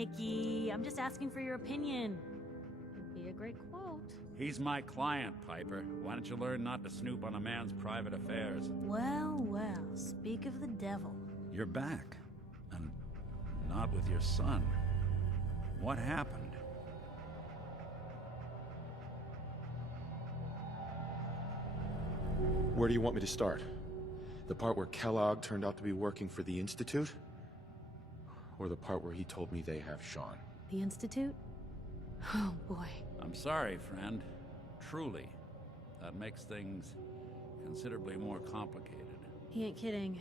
Nikki. I'm just asking for your opinion. It'd be a great quote. He's my client, Piper. Why don't you learn not to snoop on a man's private affairs? Well, well, speak of the devil. You're back. And not with your son. What happened? Where do you want me to start? The part where Kellogg turned out to be working for the Institute? Or the part where he told me they have Sean? The Institute? Oh, boy. I'm sorry, friend. Truly. That makes things considerably more complicated. He ain't kidding.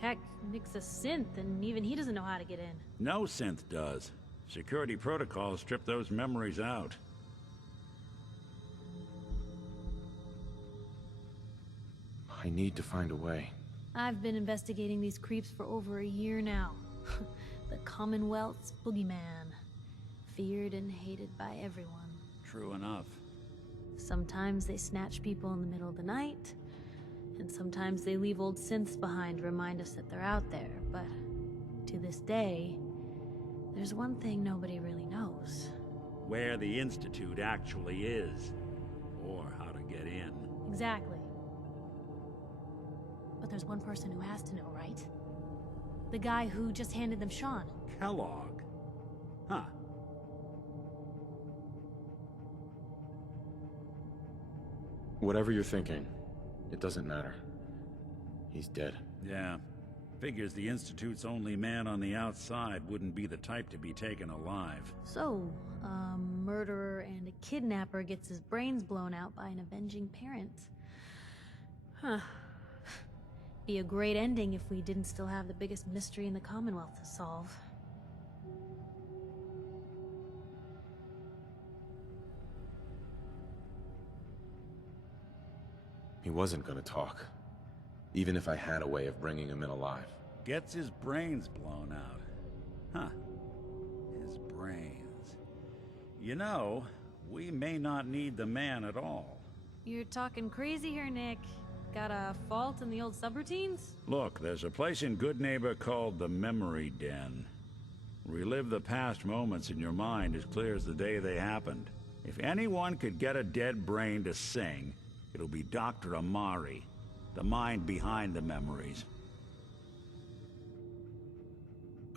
Heck, Nick's a synth, and even he doesn't know how to get in. No synth does. Security protocols strip those memories out. I need to find a way. I've been investigating these creeps for over a year now. The Commonwealth's boogeyman. Feared and hated by everyone. True enough. Sometimes they snatch people in the middle of the night, and sometimes they leave old synths behind to remind us that they're out there, but to this day, there's one thing nobody really knows. Where the Institute actually is. Or how to get in. Exactly. But there's one person who has to know, right? The guy who just handed them Sean. Kellogg? Huh. Whatever you're thinking, it doesn't matter. He's dead. Yeah. Figures the Institute's only man on the outside wouldn't be the type to be taken alive. So, a murderer and a kidnapper gets his brains blown out by an avenging parent. Huh. Be a great ending if we didn't still have the biggest mystery in the Commonwealth to solve. He wasn't gonna talk. Even if I had a way of bringing him in alive. Gets his brains blown out. Huh. His brains. You know, we may not need the man at all. You're talking crazy here, Nick. Got a fault in the old subroutines? Look, there's a place in Goodneighbor called the Memory Den. Relive the past moments in your mind as clear as the day they happened. If anyone could get a dead brain to sing, it'll be Dr. Amari, the mind behind the memories.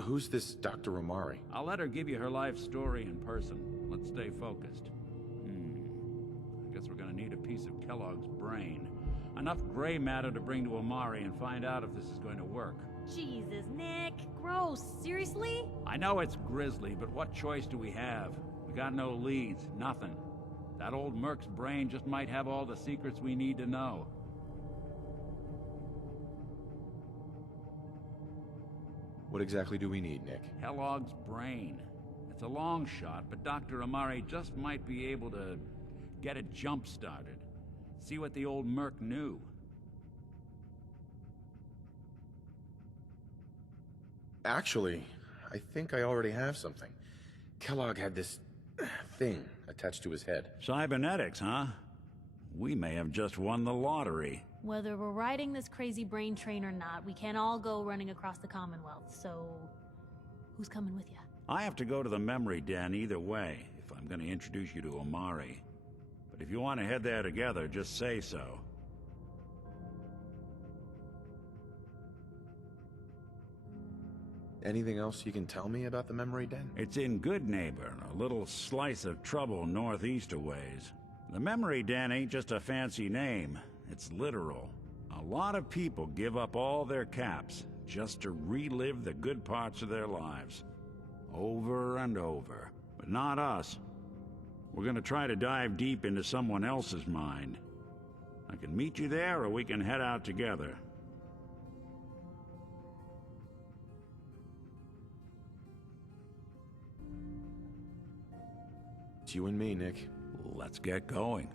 Who's this Dr. Amari? I'll let her give you her life story in person. Let's stay focused. I guess we're gonna need a piece of Kellogg's brain. Enough gray matter to bring to Amari and find out if this is going to work. Jesus, Nick. Gross. Seriously? I know it's grisly, but what choice do we have? We got no leads, nothing. That old Merc's brain just might have all the secrets we need to know. What exactly do we need, Nick? Kellogg's brain. It's a long shot, but Dr. Amari just might be able to get it jump-started. See what the old Merc knew. Actually, I think I already have something. Kellogg had this thing attached to his head. Cybernetics, huh? We may have just won the lottery. Whether we're riding this crazy brain train or not, we can't all go running across the Commonwealth, so... who's coming with you? I have to go to the Memory Den either way, if I'm going to introduce you to Amari. But if you want to head there together, just say so. Anything else you can tell me about the Memory Den? It's in Goodneighbor, a little slice of trouble northeast a ways. The Memory Den ain't just a fancy name, it's literal. A lot of people give up all their caps just to relive the good parts of their lives. Over and over. But not us. We're gonna try to dive deep into someone else's mind. I can meet you there, or we can head out together. It's you and me, Nick. Let's get going.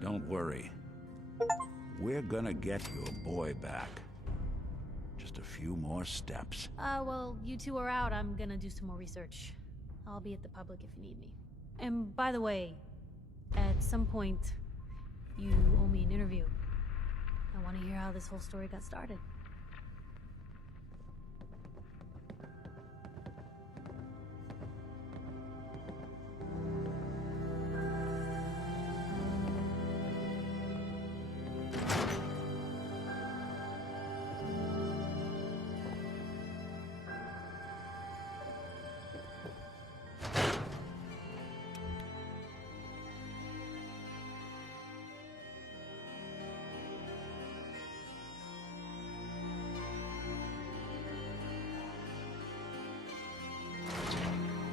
Don't worry. We're gonna get your boy back. Just a few more steps. Well, you two are out. I'm gonna do some more research. I'll be at the public if you need me. And by the way, at some point, you owe me an interview. I want to hear how this whole story got started.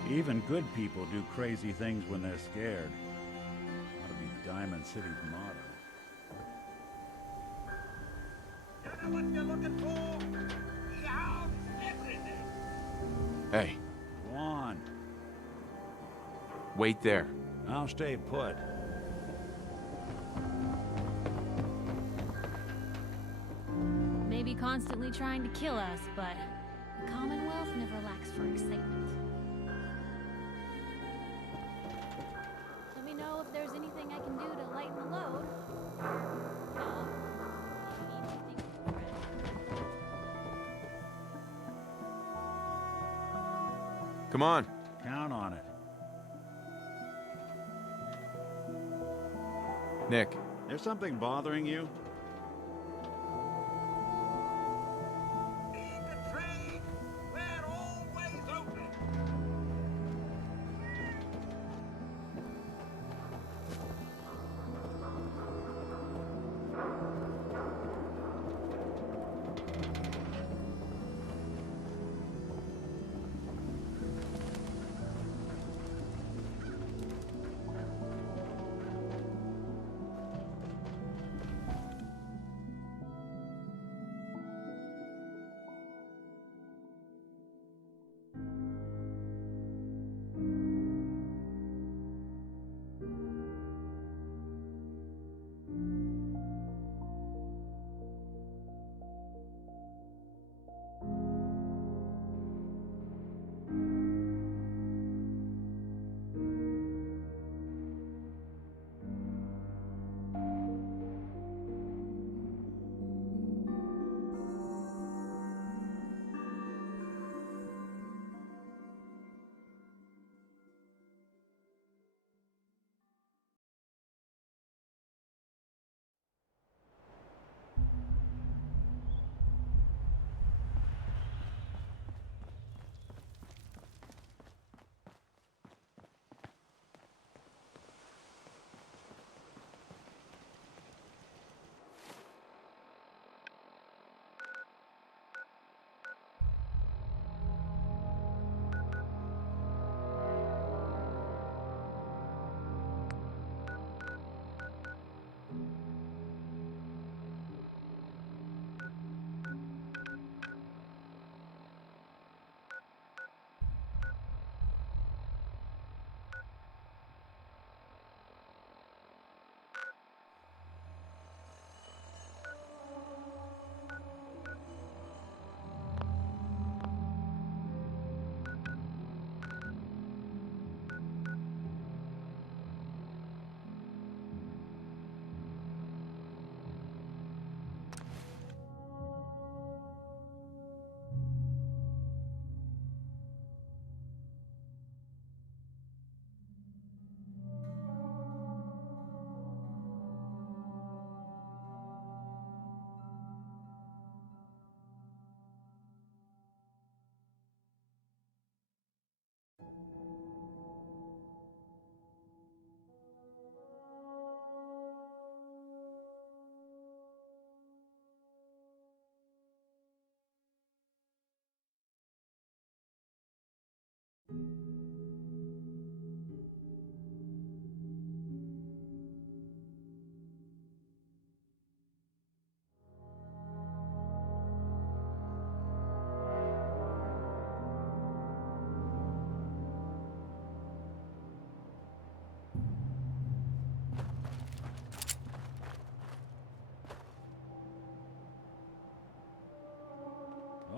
Even good people do crazy things when they're scared. Ought to be Diamond City's motto. You know what you're looking for? Yeah, everything. Hey, Go on. wait there. I'll stay put. Maybe constantly trying to kill us, but the Commonwealth never lacks for excitement. Let me know if there's anything I can do to lighten the load. No. You need anything from Fred. Come on. Count on it. Nick, There's something bothering you? Need the trade? We're always open.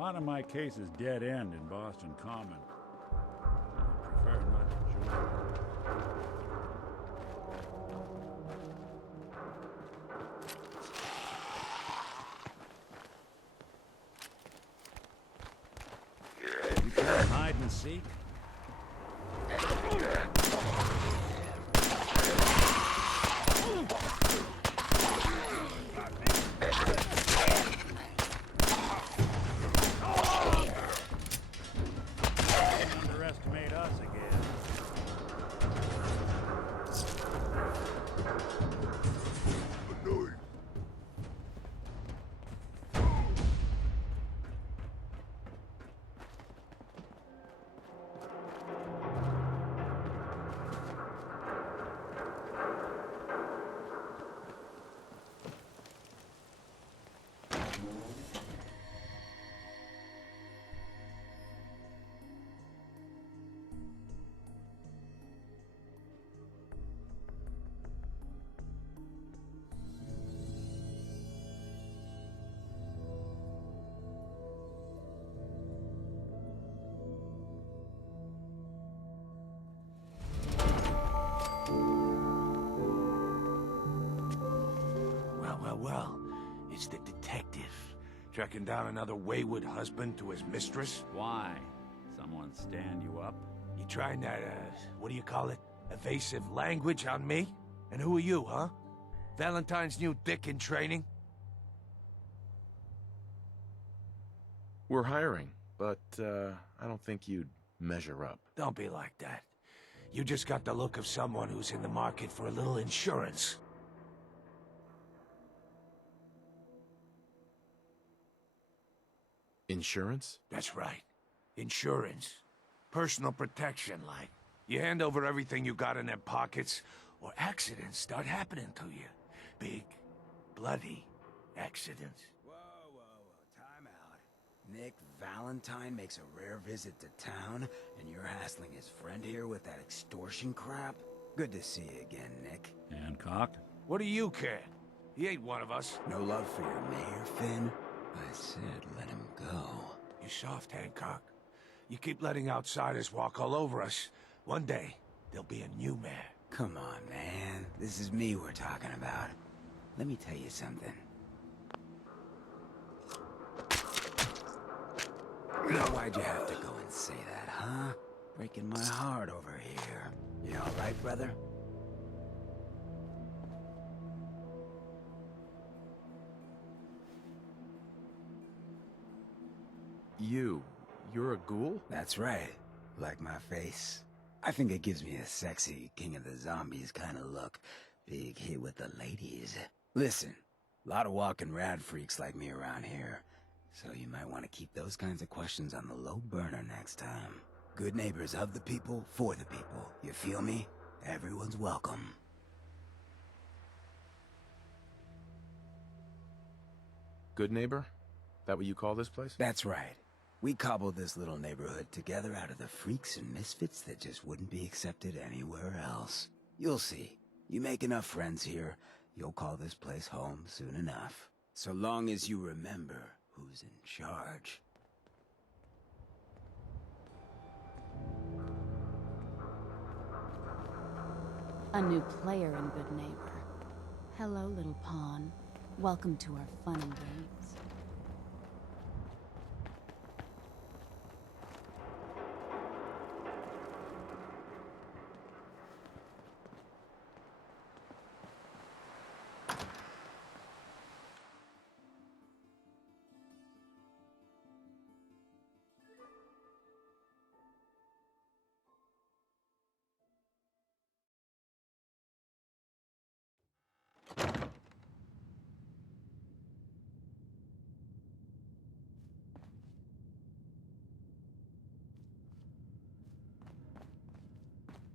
lot of my cases dead end in Boston Common. I prefer not to join. You play hide and seek? Underestimate us again. Well, it's the detective. Tracking down another wayward husband to his mistress? Why? Someone stand you up? You trying that, what do you call it? Evasive language on me? And who are you, huh? Valentine's new dick in training? We're hiring, but I don't think you'd measure up. Don't be like that. You just got the look of someone who's in the market for a little insurance. Insurance? That's right. Insurance. Personal protection, like. You hand over everything you got in their pockets, or accidents start happening to you. Big, bloody accidents. Time out. Nick Valentine makes a rare visit to town, and you're hassling his friend here with that extortion crap? Good to see you again, Nick. Hancock? What do you care? He ain't one of us. No love for your mayor, Finn? I said let him go. You soft, Hancock. You keep letting outsiders walk all over us. One day, there'll be a new mayor. Come on, man. This is me we're talking about. Let me tell you something. Now, why'd you have to go and say that, huh? Breaking my heart over here. You all right, brother? You're a ghoul? That's right. Like my face. I think it gives me a sexy King of the Zombies kind of look. Big hit with the ladies. Listen, a lot of walking rad freaks like me around here. So you might want to keep those kinds of questions on the low burner next time. Good neighbors of the people, for the people. You feel me? Everyone's welcome. Good neighbor? That what you call this place? That's right. We cobbled this little neighborhood together out of the freaks and misfits that just wouldn't be accepted anywhere else. You'll see. You make enough friends here, you'll call this place home soon enough. So long as you remember who's in charge. A new player and good neighbor. Hello, little pawn. Welcome to our fun and games.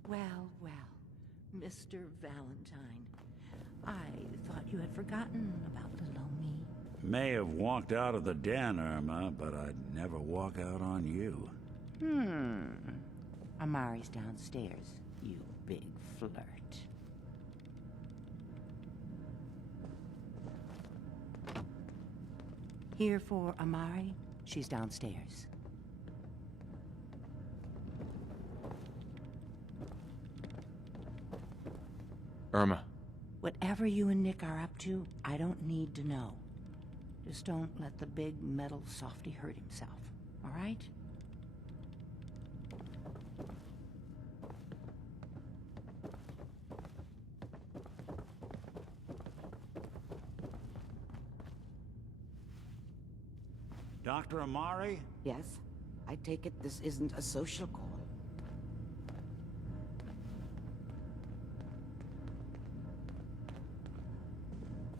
Well, well, Mr. Valentine. I thought you had forgotten about little me. May have walked out of the den, Irma, but I'd never walk out on you. Amari's downstairs, you big flirt. Here for Amari? She's downstairs. Irma, Whatever you and Nick are up to, I don't need to know. Just don't let the big metal softy hurt himself, all right? Dr. Amari? Yes? I take it this isn't a social call.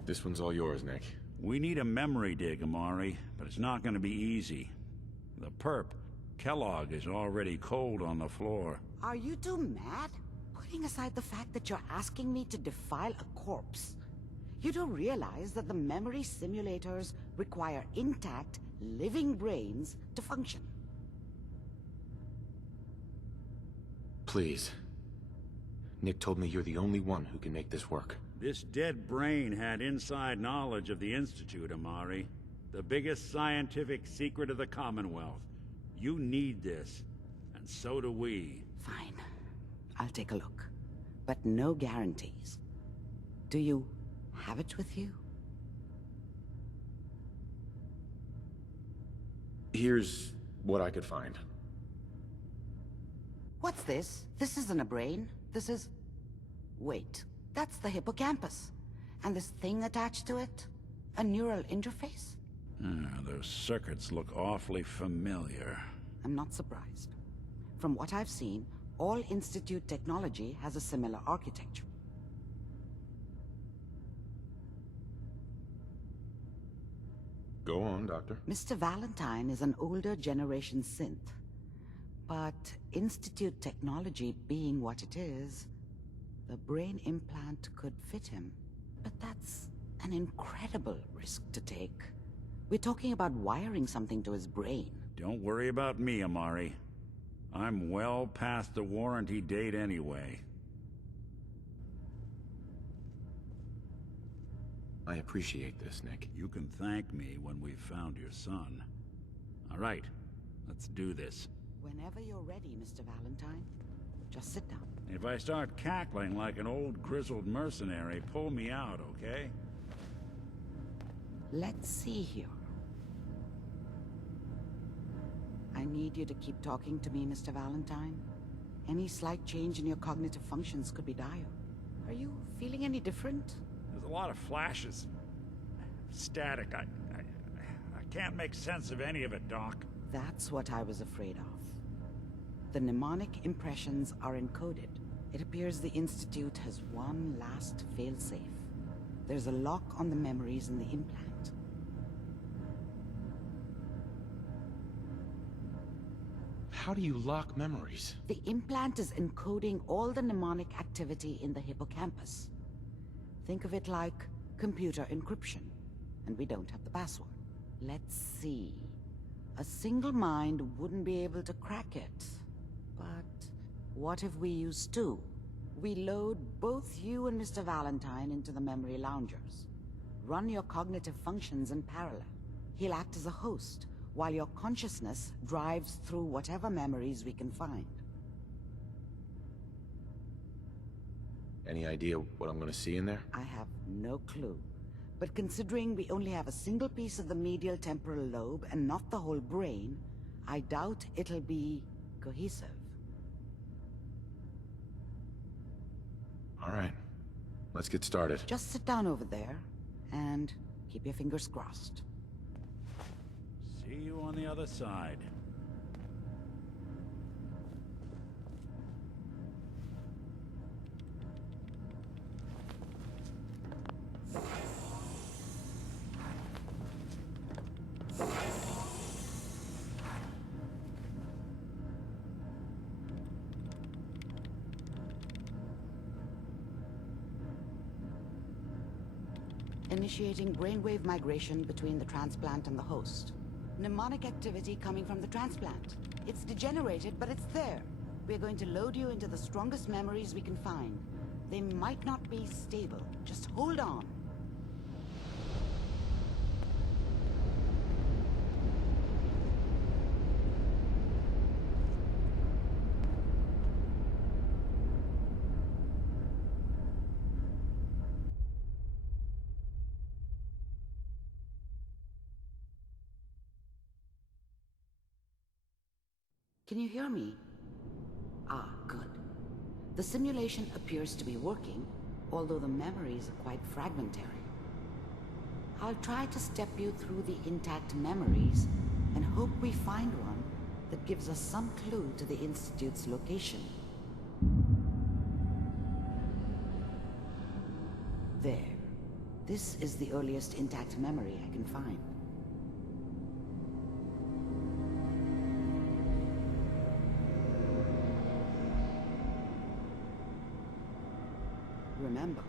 this one's all yours, Nick. We need a memory dig, Amari, but it's not going to be easy. The perp, Kellogg, is already cold on the floor. Are you two mad? Putting aside the fact that you're asking me to defile a corpse, you don't realize that the memory simulators require intact, living brains to function. Please. Nick told me you're the only one who can make this work. This dead brain had inside knowledge of the Institute, Amari. The biggest scientific secret of the Commonwealth. You need this, and so do we. Fine. I'll take a look. But no guarantees. Do you have it with you? Here's what I could find. What's this? This isn't a brain. This is... Wait. That's the hippocampus. And this thing attached to it? A neural interface? Those circuits look awfully familiar. I'm not surprised. From what I've seen, all Institute technology has a similar architecture. Go on, Doctor. Mr. Valentine is an older generation synth. But Institute technology being what it is, the brain implant could fit him. But that's an incredible risk to take. We're talking about wiring something to his brain. Don't worry about me, Amari. I'm well past the warranty date anyway. I appreciate this, Nick. You can thank me when we've found your son. All right, let's do this. Whenever you're ready, Mr. Valentine. Just sit down. If I start cackling like an old grizzled mercenary, pull me out, okay? Let's see here. I need you to keep talking to me, Mr. Valentine. Any slight change in your cognitive functions could be dire. Are you feeling any different? There's a lot of flashes. Static. I can't make sense of any of it, Doc. That's what I was afraid of. The mnemonic impressions are encoded. It appears the Institute has one last failsafe. There's a lock on the memories in the implant. How do you lock memories? The implant is encoding all the mnemonic activity in the hippocampus. Think of it like computer encryption, and we don't have the password. Let's see. A single mind wouldn't be able to crack it. But what if we use two? We load both you and Mr. Valentine into the memory loungers. Run your cognitive functions in parallel. He'll act as a host, while your consciousness drives through whatever memories we can find. Any idea what I'm gonna see in there? I have no clue. But considering we only have a single piece of the medial temporal lobe and not the whole brain, I doubt it'll be cohesive. All right. Let's get started. Just sit down over there and keep your fingers crossed. See you on the other side. Initiating brainwave migration between the transplant and the host. Mnemonic activity coming from the transplant. It's degenerated, but it's there. We're going to load you into the strongest memories we can find. They might not be stable. Just hold on. Can you hear me? Ah, good. The simulation appears to be working, although the memories are quite fragmentary. I'll try to step you through the intact memories and hope we find one that gives us some clue to the Institute's location. There. This is the earliest intact memory I can find. Remember,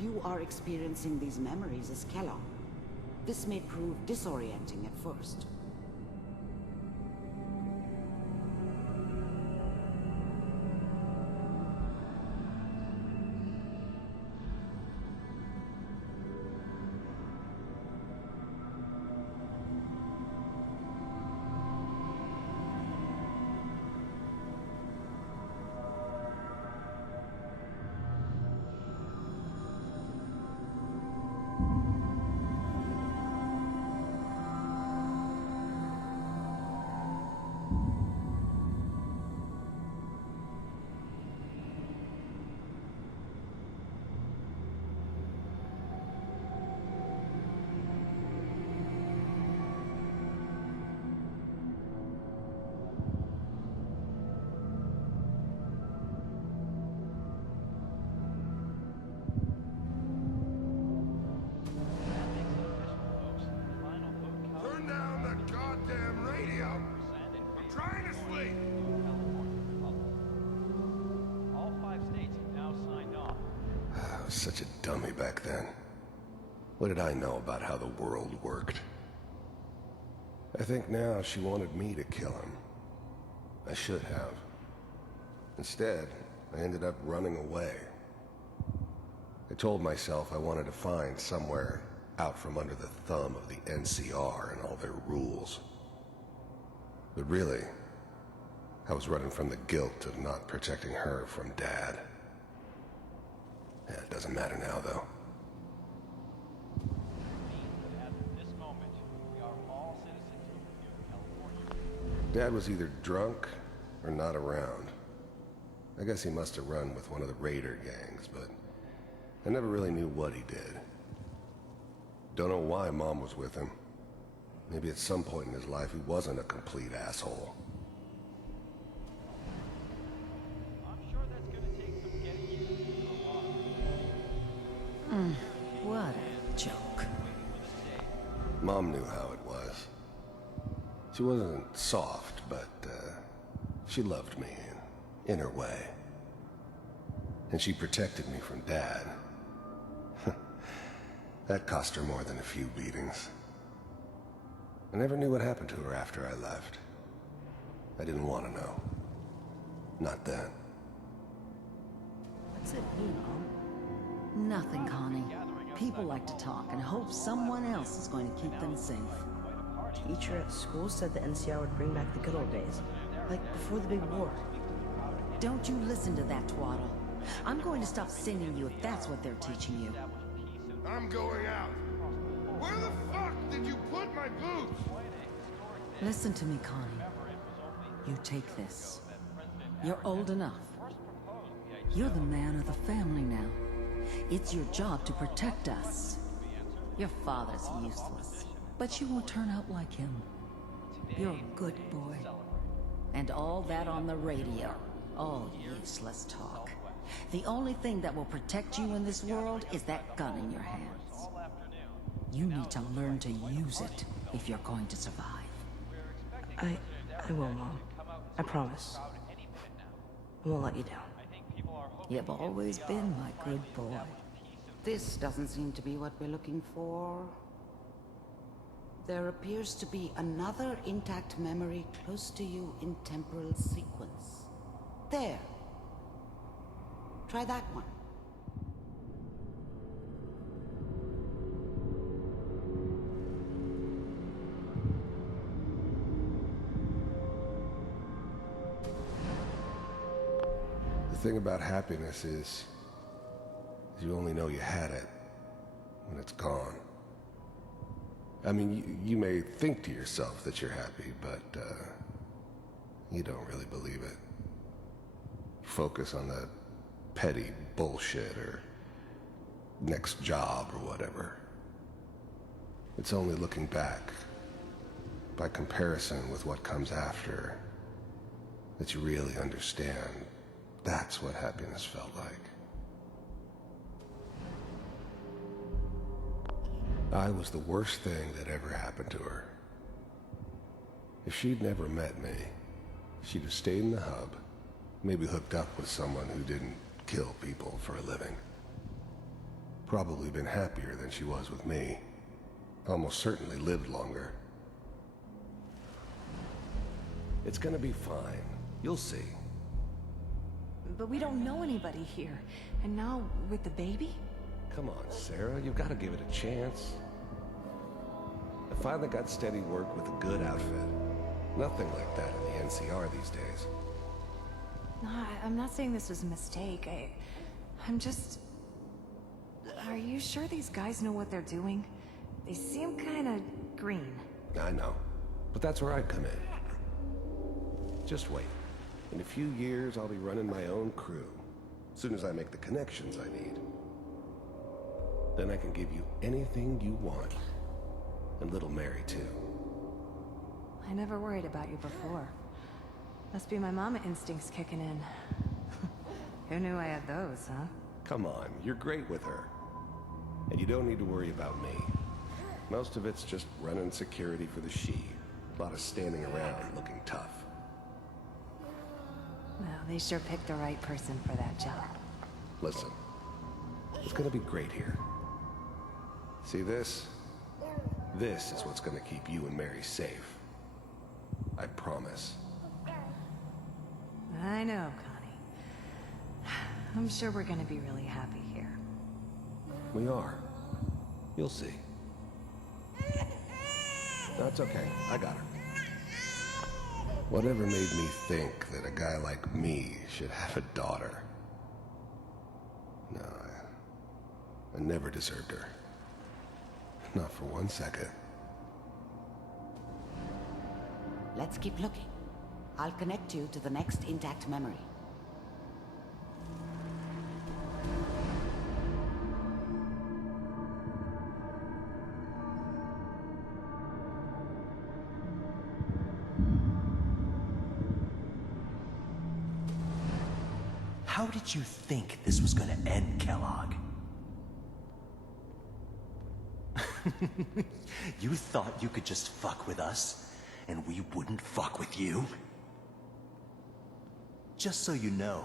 you are experiencing these memories as Kellogg. This may prove disorienting at first. Turn down the goddamn radio! I'm trying to sleep! All 5 states have now signed off. I was such a dummy back then. What did I know about how the world worked? I think now she wanted me to kill him. I should have. Instead, I ended up running away. I told myself I wanted to find somewhere out from under the thumb of the NCR and all their rules. But really, I was running from the guilt of not protecting her from Dad. Yeah, it doesn't matter now, though. At this moment, we are all citizens of California. Dad was either drunk or not around. I guess he must have run with one of the Raider gangs, but I never really knew what he did. Don't know why Mom was with him. Maybe at some point in his life he wasn't a complete asshole. I'm sure that's gonna take some getting used to a lot. What a joke. Mom knew how it was. She wasn't soft, but she loved me in her way. And she protected me from Dad. That cost her more than a few beatings. I never knew what happened to her after I left. I didn't want to know. Not then. What's it mean, Mom? Nothing, Connie. People like to talk and hope someone else is going to keep them safe. Teacher at school said the NCR would bring back the good old days, like before the big war. Don't you listen to that twaddle. I'm going to stop singing you if that's what they're teaching you. I'm going out. Where the fuck did you put my boots? Listen to me, Connie. You take this. You're old enough. You're the man of the family now. It's your job to protect us. Your father's useless, but you won't turn out like him. You're a good boy. And all that on the radio. All useless talk. The only thing that will protect you in this world is that gun in your hands. You need to learn to use it if you're going to survive. I will, Mom. I promise. I won't let you down. You've always been my good boy. This doesn't seem to be what we're looking for. There appears to be another intact memory close to you in temporal sequence. There. Try that one. The thing about happiness is you only know you had it when it's gone. I mean, you may think to yourself that you're happy, but You don't really believe it. Focus on that petty bullshit or next job or whatever. It's only looking back, by comparison with what comes after, that you really understand that's what happiness felt like. I was the worst thing that ever happened to her. If she'd never met me, she'd have stayed in the hub, maybe hooked up with someone who didn't kill people for a living. Probably been happier than she was with me. Almost certainly lived longer. It's gonna be fine. You'll see. But we don't know anybody here. And now, with the baby? Come on, Sarah, you've got to give it a chance. I finally got steady work with a good outfit. Nothing like that in the NCR these days. No, I'm not saying this was a mistake. I'm just... Are you sure these guys know what they're doing? They seem kinda green. I know, but that's where I come in. Just wait. In a few years, I'll be running my own crew. As soon as I make the connections I need. Then I can give you anything you want. And little Mary, too. I never worried about you before. Must be my mama instincts kicking in. Who knew I had those, huh? Come on, you're great with her. And you don't need to worry about me. Most of it's just running security for the she. A lot of standing around looking tough. Well, they sure picked the right person for that job. Listen, it's gonna be great here. See this? This is what's gonna keep you and Mary safe. I promise. I know, Connie. I'm sure we're gonna be really happy here. We are. You'll see. That's okay. I got her. Whatever made me think that a guy like me should have a daughter? No, I never deserved her. Not for 1 second. Let's keep looking. I'll connect you to the next intact memory. How did you think this was gonna end, Kellogg? You thought you could just fuck with us, and we wouldn't fuck with you? Just so you know,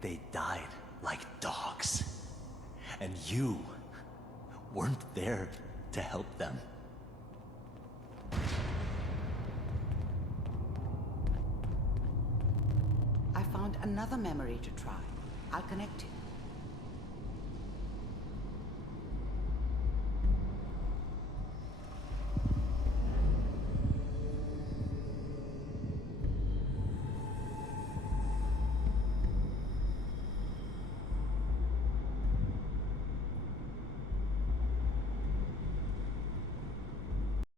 they died like dogs. And you weren't there to help them. I found another memory to try. I'll connect you.